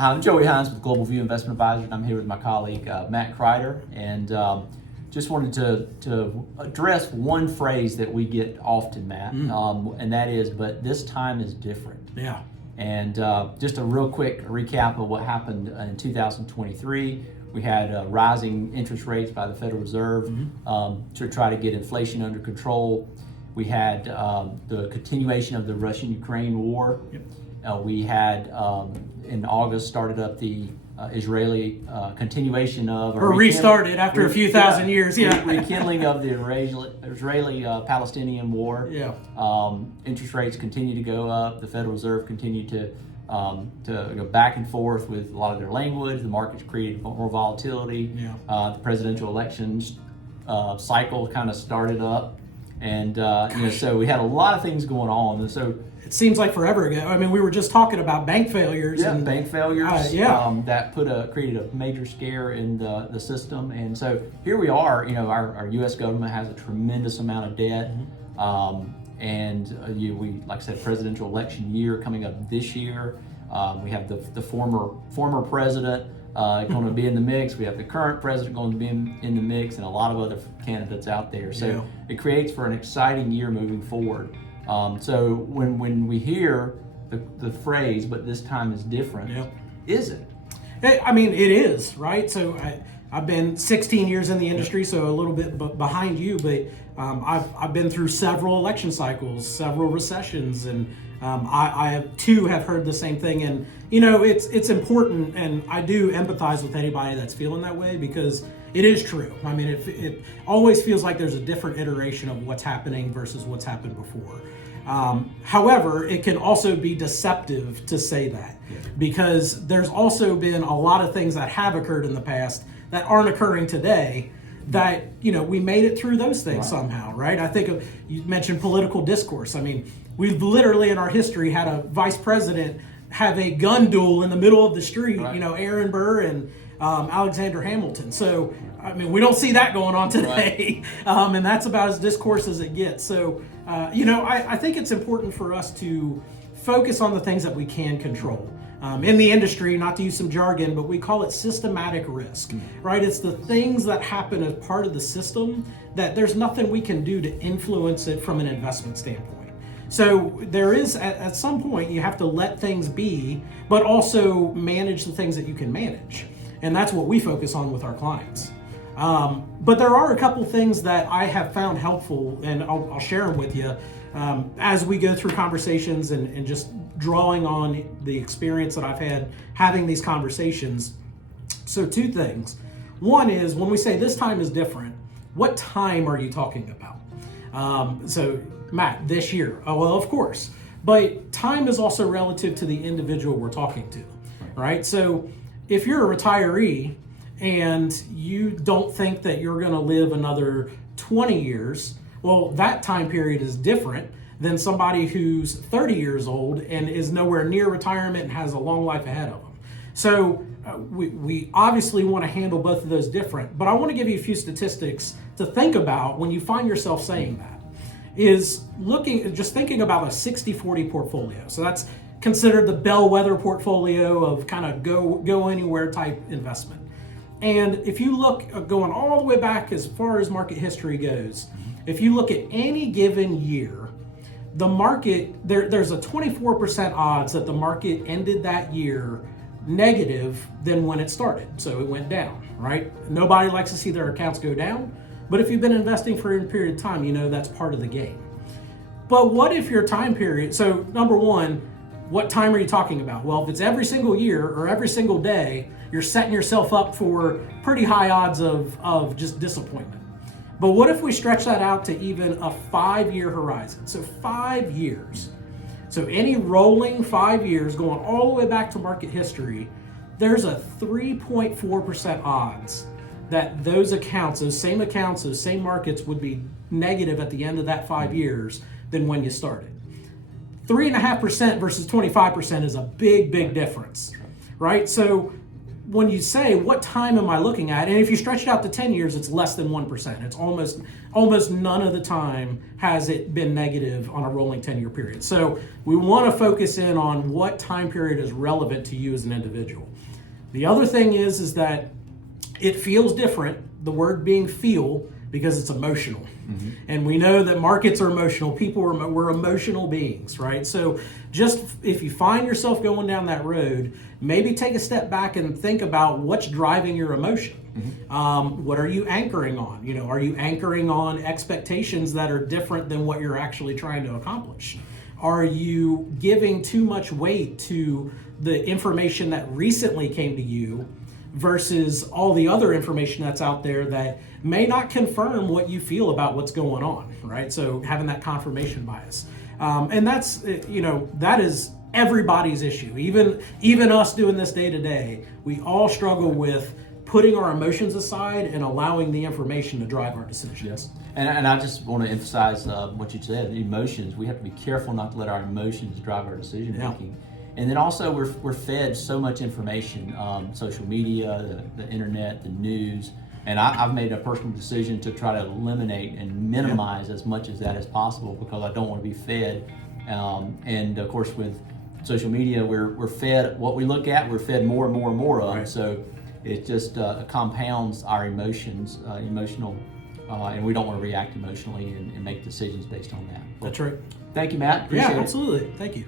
I'm Joey Hines with Global View Investment Advisors, and I'm here with my colleague Matt Kreider, and just wanted to address one phrase that we get often, Matt, and that is, but this time is different. Yeah. And just a real quick recap of what happened in 2023. We had rising interest rates by the Federal Reserve to try to get inflation under control. We had the continuation of the Russian-Ukraine war. Yep. We had in August started up the Israeli continuation of or restarted after a few thousand years. Yeah. Rekindling of the Israeli-Palestinian war. Yeah. Interest rates continue to go up. The Federal Reserve continued to go back and forth with a lot of their language. The markets created more volatility. Yeah. The presidential elections cycle kind of started up, and so we had a lot of things going on. And so it seems like forever ago. I mean, we were just talking about bank failures. Yeah, and bank failures. That created a major scare in the system, and so here we are. Our U.S. government has a tremendous amount of debt. We, like I said, presidential election year coming up this year. We have the former president going to be in the mix. We have the current president going to be in the mix, and a lot of other candidates out there. So it creates for an exciting year moving forward. So when we hear the phrase, but this time is different, is it? I mean, it is, right? So I've been 16 years in the industry, so a little bit behind you, but I've been through several election cycles, several recessions, and I too have heard the same thing. And it's important, and I do empathize with anybody that's feeling that way, because it is true. I mean, it always feels like there's a different iteration of what's happening versus what's happened before. However, it can also be deceptive to say that, because there's also been a lot of things that have occurred in the past that aren't occurring today, that we made it through those things somehow, right? I think you mentioned political discourse. I mean, we've literally in our history had a vice president have a gun duel in the middle of the street, Aaron Burr and Alexander Hamilton. So, I mean, we don't see that going on today. And that's about as discourse as it gets. So, I think it's important for us to focus on the things that we can control. In the industry, not to use some jargon, but we call it systematic risk, right? It's the things that happen as part of the system that there's nothing we can do to influence it from an investment standpoint. So there is, at some point, you have to let things be, but also manage the things that you can manage. And that's what we focus on with our clients. But there are a couple things that I have found helpful, and I'll share them with you as we go through conversations and just drawing on the experience that I've had having these conversations. So two things. One is, when we say this time is different, what time are you talking about? So Matt, this year. Oh, well, of course. But time is also relative to the individual we're talking to, right? So if you're a retiree and you don't think that you're going to live another 20 years, well, that time period is different than somebody who's 30 years old and is nowhere near retirement and has a long life ahead of them. So we obviously want to handle both of those different, but I want to give you a few statistics to think about when you find yourself saying that. Is just thinking about a 60-40 portfolio. So that's considered the bellwether portfolio of kind of go anywhere type investment. And if you look going all the way back as far as market history goes, if you look at any given year, the market, there's a 24% odds that the market ended that year negative than when it started. So it went down, right? Nobody likes to see their accounts go down, but if you've been investing for a period of time, that's part of the game. But what if your time period, so number one, what time are you talking about? Well, if it's every single year or every single day, you're setting yourself up for pretty high odds of just disappointment. But what if we stretch that out to even a 5-year horizon? So 5 years. So any rolling 5 years going all the way back to market history, there's a 3.4% odds that those accounts, those same markets would be negative at the end of that 5 years than when you started. 3.5% versus 25% is a big difference, right? So when you say what time am I looking at, and if you stretch it out to 10 years, it's less than 1%. It's almost none of the time has it been negative on a rolling 10-year period. So we want to focus in on what time period is relevant to you as an individual. The other thing is that it feels different, the word being feel, because it's emotional. Mm-hmm. And we know that markets are emotional. We're emotional beings, right? So just if you find yourself going down that road, maybe take a step back and think about what's driving your emotion. Mm-hmm. What are you anchoring on? Are you anchoring on expectations that are different than what you're actually trying to accomplish? Are you giving too much weight to the information that recently came to you versus all the other information that's out there that may not confirm what you feel about what's going on, right? So having that confirmation bias. And that's, that is everybody's issue. Even us doing this day to day, we all struggle with putting our emotions aside and allowing the information to drive our decisions. Yes. And I just want to emphasize what you said, emotions. We have to be careful not to let our emotions drive our decision making. Yeah. And then also we're fed so much information, social media, the internet, the news, and I've made a personal decision to try to eliminate and minimize as much of that as possible because I don't want to be fed. And of course with social media, we're fed what we look at, we're fed more and more and more of. Right. So it just compounds our emotions, and we don't want to react emotionally and make decisions based on that. That's right. Thank you, Matt. Appreciate it. Absolutely. Thank you.